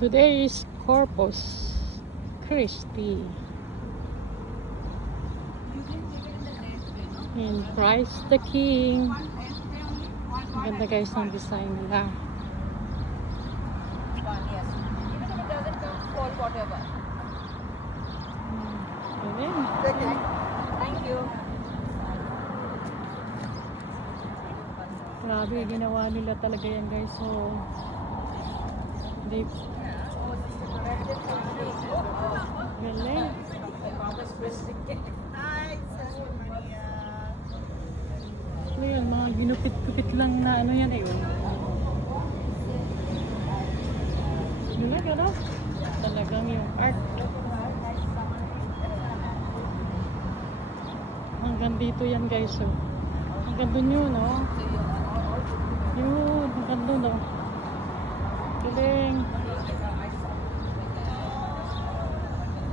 Today is Corpus Christi in Christ the King. Ang ganda guys ng design nila. Yes. Even if it doesn't come cold, whatever. Galing. Thank you. Grabe, ginawa nila talaga yan guys. So, they galing. So yan, mga ginupit-kupit lang na ano yan eh. Galing, ano? Talagang yung art. Hanggang dito yan guys. So, hanggang dun yun, no? Yun, hanggang dun, no? Galing.